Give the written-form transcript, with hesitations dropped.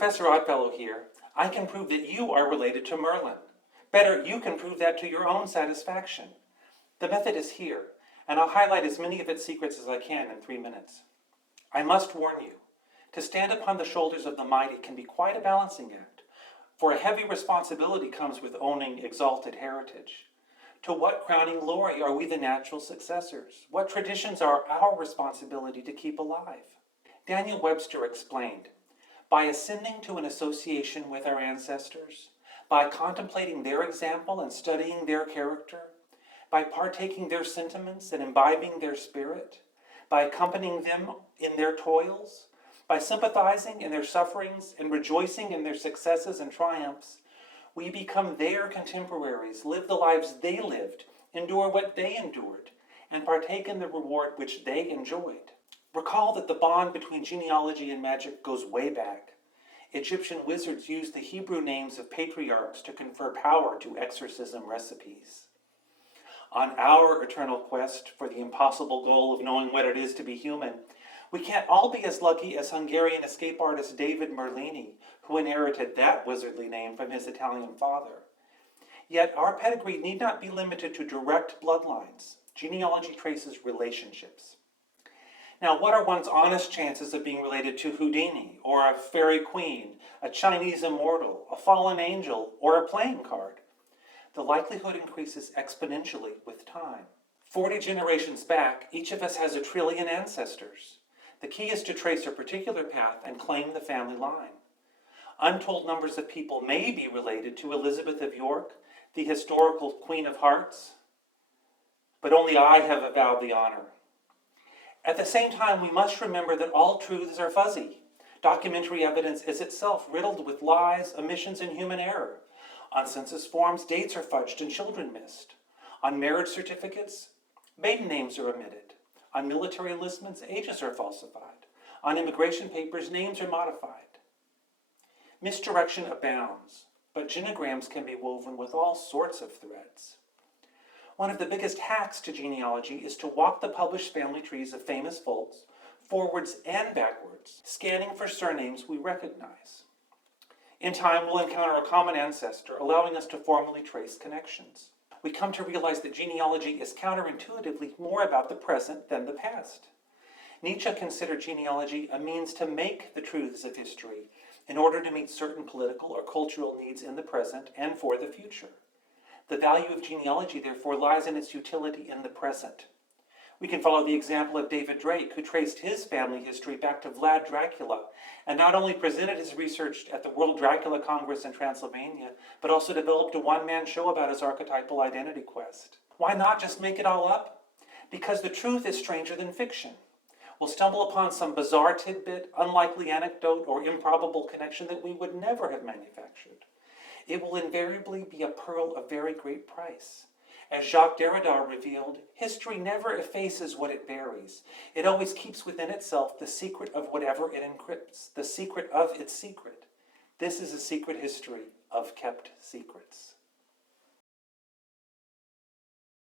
Professor Oddfellow here. I can prove that you are related to Merlin. Better, you can prove that to your own satisfaction. The method is here, and I'll highlight as many of its secrets as I can in 3 minutes. I must warn you, to stand upon the shoulders of the mighty can be quite a balancing act, for a heavy responsibility comes with owning exalted heritage. To what crowning glory are we the natural successors? What traditions are our responsibility to keep alive? Daniel Webster explained, by ascending to an association with our ancestors, by contemplating their example and studying their character, by partaking their sentiments and imbibing their spirit, by accompanying them in their toils, by sympathizing in their sufferings and rejoicing in their successes and triumphs, we become their contemporaries, live the lives they lived, endure what they endured, and partake in the reward which they enjoyed. Recall that the bond between genealogy and magic goes way back. Egyptian wizards used the Hebrew names of patriarchs to confer power to exorcism recipes. On our eternal quest for the impossible goal of knowing what it is to be human, we can't all be as lucky as Hungarian escape artist David Merlini, who inherited that wizardly name from his Italian father. Yet our pedigree need not be limited to direct bloodlines. Genealogy traces relationships. Now, what are one's honest chances of being related to Houdini, or a fairy queen, a Chinese immortal, a fallen angel, or a playing card? The likelihood increases exponentially with time. 40 generations back, each of us has 1 trillion ancestors. The key is to trace a particular path and claim the family line. Untold numbers of people may be related to Elizabeth of York, the historical Queen of Hearts, but only I have avowed the honor. At the same time, we must remember that all truths are fuzzy. Documentary evidence is itself riddled with lies, omissions, and human error. On census forms, dates are fudged and children missed. On marriage certificates, maiden names are omitted. On military enlistments, ages are falsified. On immigration papers, names are modified. Misdirection abounds, but genograms can be woven with all sorts of threads. One of the biggest hacks to genealogy is to walk the published family trees of famous folks forwards and backwards, scanning for surnames we recognize. In time, we'll encounter a common ancestor, allowing us to formally trace connections. We come to realize that genealogy is counterintuitively more about the present than the past. Nietzsche considered genealogy a means to make the truths of history in order to meet certain political or cultural needs in the present and for the future. The value of genealogy, therefore, lies in its utility in the present. We can follow the example of David Drake, who traced his family history back to Vlad Dracula, and not only presented his research at the World Dracula Congress in Transylvania, but also developed a one-man show about his archetypal identity quest. Why not just make it all up? Because the truth is stranger than fiction. We'll stumble upon some bizarre tidbit, unlikely anecdote, or improbable connection that we would never have manufactured. It will invariably be a pearl of very great price. As Jacques Derrida revealed, history never effaces what it buries. It always keeps within itself the secret of whatever it encrypts, the secret of its secret. This is a secret history of kept secrets.